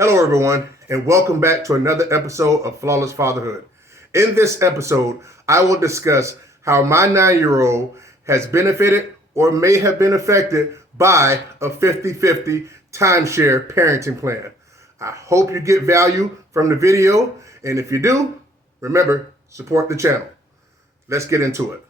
Hello, everyone, and welcome back to another episode of Flawless Fatherhood. In this episode, I will discuss how my 9-year-old has benefited or may have been affected by a 50-50 timeshare parenting plan. I hope you get value from the video, and if you do, remember, support the channel. Let's get into it.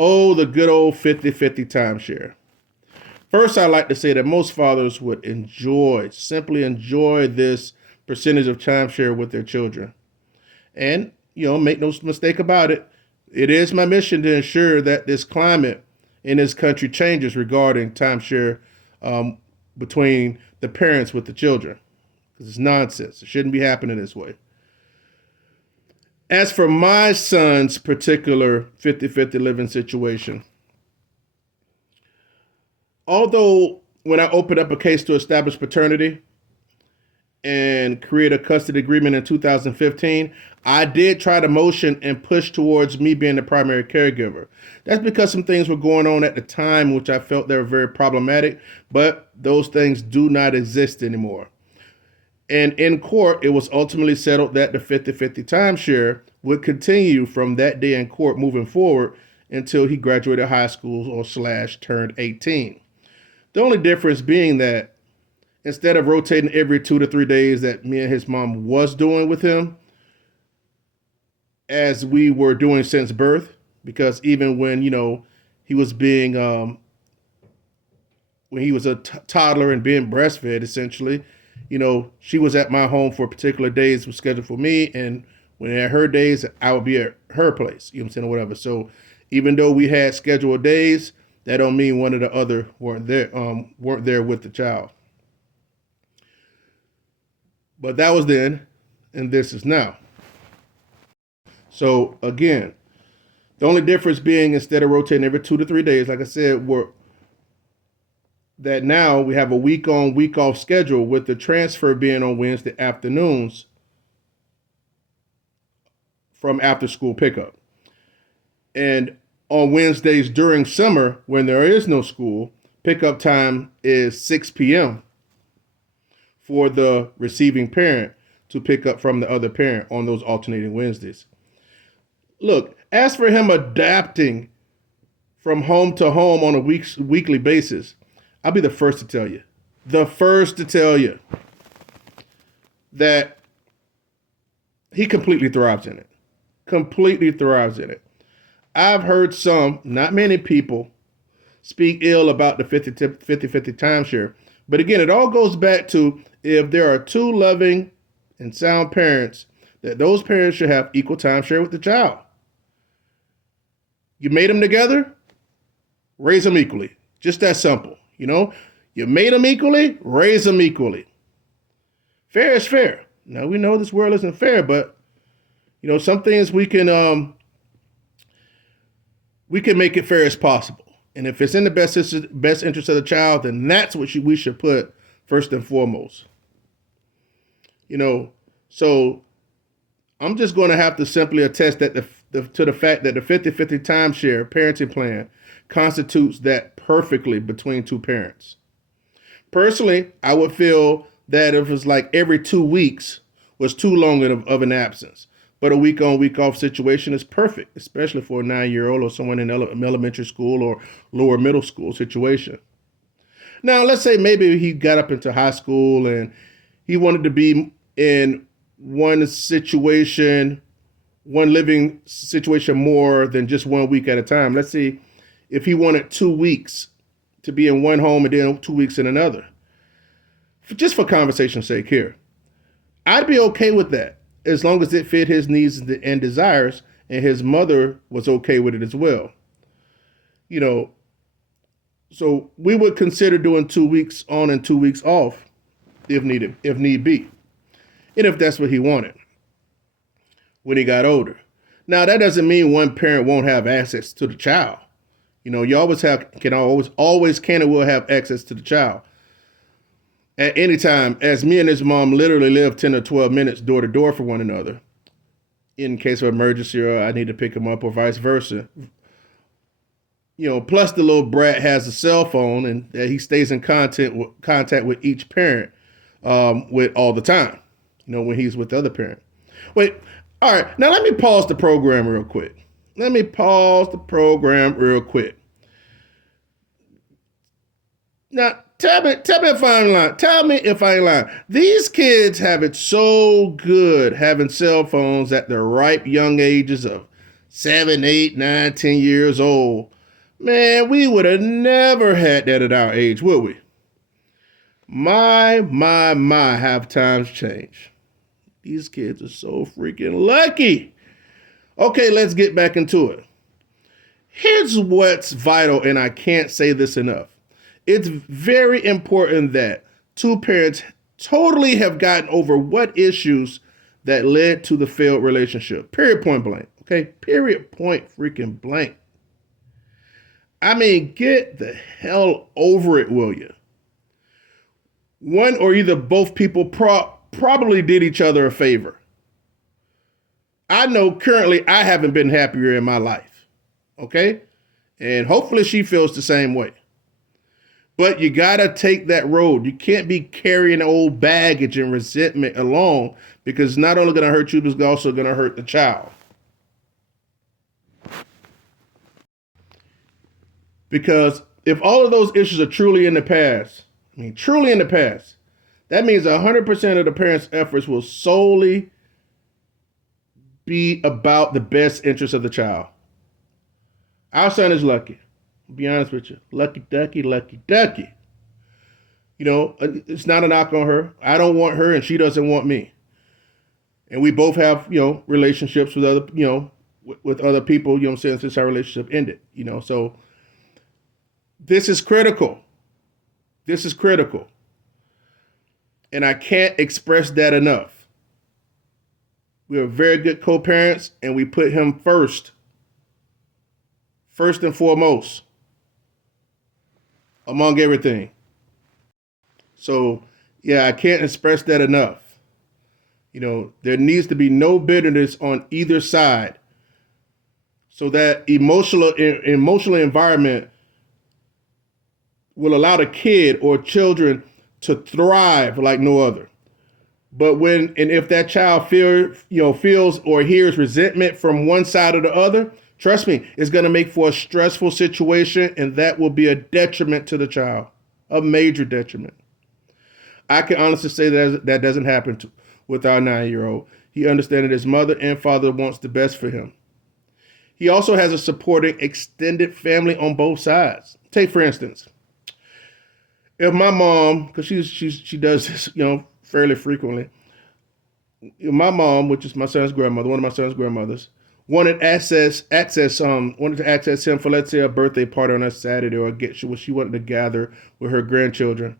Oh, the good old 50-50 timeshare. First, I'd like to say that most fathers would simply enjoy this percentage of timeshare with their children. And, make no mistake about it, it is my mission to ensure that this climate in this country changes regarding timeshare between the parents with the children. Because it's nonsense. It shouldn't be happening this way. As for my son's particular 50-50 living situation, although when I opened up a case to establish paternity and create a custody agreement in 2015, I did try to motion and push towards me being the primary caregiver. That's because some things were going on at the time which I felt they were very problematic, but those things do not exist anymore. And in court, it was ultimately settled that the 50-50 timeshare would continue from that day in court moving forward until he graduated high school or turned 18. The only difference being that instead of rotating every 2 to 3 days that me and his mom was doing with him, as we were doing since birth, because even when, he was being, when he was a toddler and being breastfed, essentially, she was at my home for particular days was scheduled for me. And when at her days, I would be at her place, or whatever. So even though we had scheduled days, that don't mean one or the other weren't there with the child. But that was then, and this is now. So again, the only difference being instead of rotating every 2 to 3 days, like I said, that now we have a week on, week off schedule with the transfer being on Wednesday afternoons from after school pickup. And on Wednesdays during summer, when there is no school, pickup time is 6 p.m. for the receiving parent to pick up from the other parent on those alternating Wednesdays. Look, as for him adapting from home to home on a weekly basis, I'll be the first to tell you that he completely thrives in it. I've heard some, not many people, speak ill about the 50-50 timeshare. But again, it all goes back to if there are two loving and sound parents, that those parents should have equal timeshare with the child. You made them together, raise them equally. Just that simple. You made them equally, raise them equally. Fair is fair. Now, we know this world isn't fair, but, some things we can make it fair as possible. And if it's in the best interest of the child, then that's what we should put first and foremost. So I'm just going to have to simply attest that to the fact that the 50-50 timeshare parenting plan constitutes that perfectly between two parents. Personally, I would feel that if it was like every 2 weeks was too long of an absence. But a week on, week off situation is perfect, especially for a 9-year-old or someone in elementary school or lower middle school situation. Now, let's say maybe he got up into high school and he wanted to be in one living situation more than just 1 week at a time. Let's see if he wanted 2 weeks to be in one home and then 2 weeks in another. Just for conversation's sake here, I'd be okay with that as long as it fit his needs and desires and his mother was okay with it as well. So we would consider doing 2 weeks on and 2 weeks off if need be. And if that's what he wanted when he got older. Now, that doesn't mean one parent won't have access to the child. You always can and will have access to the child at any time, as me and his mom literally live 10 or 12 minutes door to door for one another in case of emergency or I need to pick him up or vice versa. Plus the little brat has a cell phone and that he stays in contact with each parent with all the time, when he's with the other parent. Wait, all right, now let me pause the program real quick. Now, tell me if I'm lying. Tell me if I'm lying. These kids have it so good having cell phones at the ripe young ages of 7, 8, 9, 10 years old. Man, we would have never had that at our age, would we? My, have times changed. These kids are so freaking lucky. Okay, let's get back into it. Here's what's vital, and I can't say this enough. It's very important that two parents totally have gotten over what issues that led to the failed relationship. Period, point blank. Okay, period, point freaking blank. I mean, get the hell over it, will you? One or either both people probably did each other a favor. I know currently I haven't been happier in my life. Okay? And hopefully she feels the same way. But you got to take that road. You can't be carrying old baggage and resentment along, because it's not only going to hurt you, but it's also going to hurt the child. Because if all of those issues are truly in the past, that means 100% of the parents' efforts will solely be about the best interest of the child. Our son is lucky. I'll be honest with you. Lucky ducky, lucky ducky. It's not a knock on her. I don't want her and she doesn't want me. And we both have, relationships with other, with other people, since our relationship ended, so this is critical. And I can't express that enough. We are very good co-parents, and we put him first and foremost among everything. So, yeah, I can't express that enough. There needs to be no bitterness on either side, so that emotional environment will allow the kid or children to thrive like no other. But if that child feels or hears resentment from one side or the other, trust me, it's going to make for a stressful situation, and that will be a detriment to the child, a major detriment. I can honestly say that doesn't happen with our 9-year-old. He understands that his mother and father wants the best for him. He also has a supporting extended family on both sides. Take, for instance, if my mom, because she does this, fairly frequently, my mom, which is my son's grandmother, one of my son's grandmothers, wanted to access him for, let's say, a birthday party on a Saturday, or she wanted to gather with her grandchildren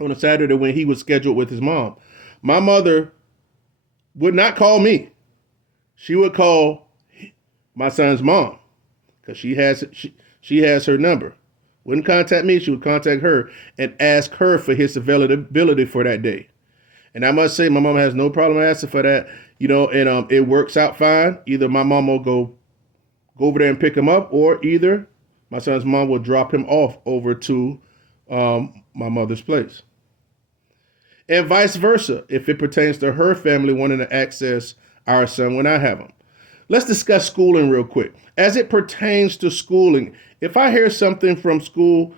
on a Saturday when he was scheduled with his mom. My mother would not call me. She would call my son's mom, because she has her number. Wouldn't contact me, she would contact her and ask her for his availability for that day. And I must say, my mom has no problem asking for that, and it works out fine. Either my mom will go over there and pick him up, or either my son's mom will drop him off over to my mother's place. And vice versa, if it pertains to her family wanting to access our son when I have him. Let's discuss schooling real quick. As it pertains to schooling, if I hear something from school,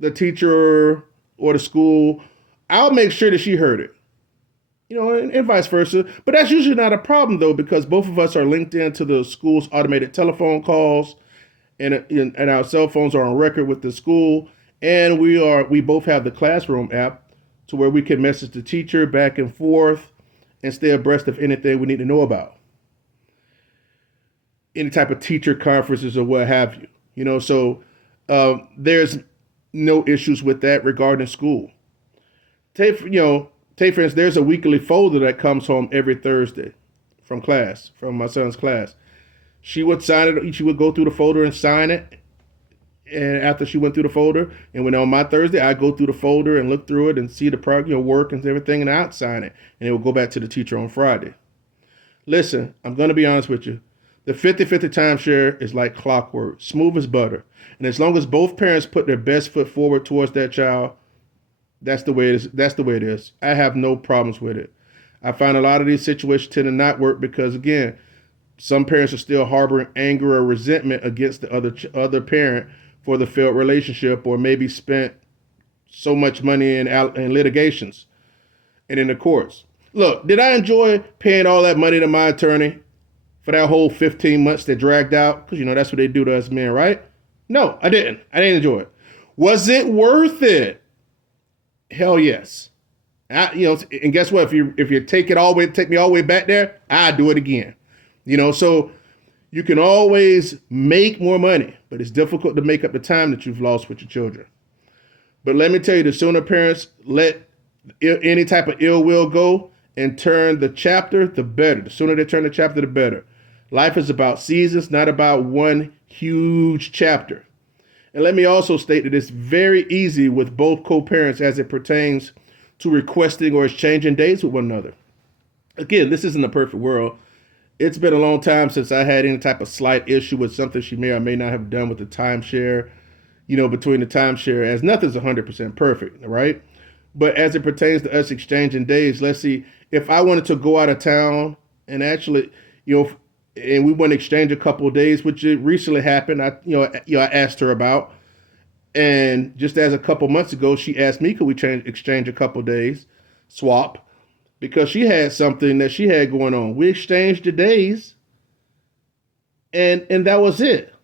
the teacher or the school, I'll make sure that she heard it. And vice versa. But that's usually not a problem, though, because both of us are linked into the school's automated telephone calls, and our cell phones are on record with the school. And we both have the classroom app to where we can message the teacher back and forth and stay abreast of anything we need to know about. Any type of teacher conferences or what have you. So there's no issues with that regarding school. Take for instance, there's a weekly folder that comes home every Thursday from my son's class. She would sign it. She would go through the folder and sign it. And after she went through the folder, and when on my Thursday, I go through the folder and look through it and see the work and everything, and I'd sign it, and it will go back to the teacher on Friday. Listen, I'm going to be honest with you. The 50-50 timeshare is like clockwork, smooth as butter. And as long as both parents put their best foot forward towards that child, that's the way it is. That's the way it is. I have no problems with it. I find a lot of these situations tend to not work because, again, some parents are still harboring anger or resentment against the other parent for the failed relationship, or maybe spent so much money in litigations and in the courts. Look, did I enjoy paying all that money to my attorney for that whole 15 months that dragged out? Because, that's what they do to us men, right? No, I didn't. I didn't enjoy it. Was it worth it? Hell yes. And guess what? If you take me all the way back there, I'd do it again. So you can always make more money, but it's difficult to make up the time that you've lost with your children. But let me tell you, the sooner parents let any type of ill will go and turn the chapter, the better. The sooner they turn the chapter, the better. Life is about seasons, not about one huge chapter. And let me also state that it's very easy with both co-parents as it pertains to requesting or exchanging dates with one another. Again, this isn't a perfect world. It's been a long time since I had any type of slight issue with something she may or may not have done with the timeshare, between the timeshare, as nothing's 100% perfect, right? But as it pertains to us exchanging days, let's see, if I wanted to go out of town and actually, and we want to exchange a couple of days, which it recently happened, I asked her about. And just as a couple months ago, she asked me, could we exchange a couple of days, swap, because she had something that she had going on. We exchanged the days, and that was it.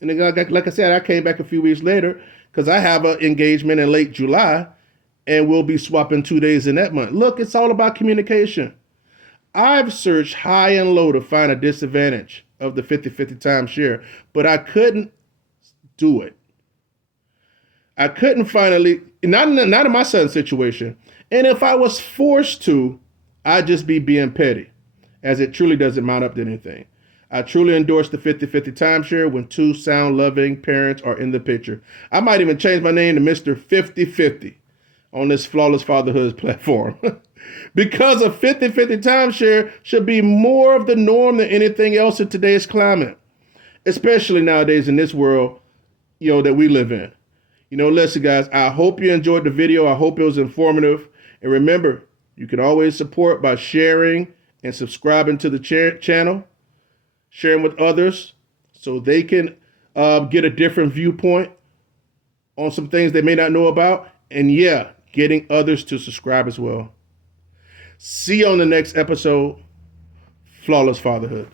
And then, like I said, I came back a few weeks later because I have an engagement in late July, and we'll be swapping 2 days in that month. Look, it's all about communication. I've searched high and low to find a disadvantage of the 50-50 timeshare, but I couldn't do it. I couldn't finally, not in my son's situation. And if I was forced to, I'd just be being petty, as it truly doesn't mount up to anything. I truly endorse the 50-50 timeshare when two sound, loving parents are in the picture. I might even change my name to Mr. 50-50 on this Flawless Fatherhood platform. Because a 50-50 timeshare should be more of the norm than anything else in today's climate, especially nowadays in this world, that we live in. Listen, guys, I hope you enjoyed the video. I hope it was informative. And remember, you can always support by sharing and subscribing to the channel, sharing with others so they can get a different viewpoint on some things they may not know about. And getting others to subscribe as well. See you on the next episode, Flawless Fatherhood.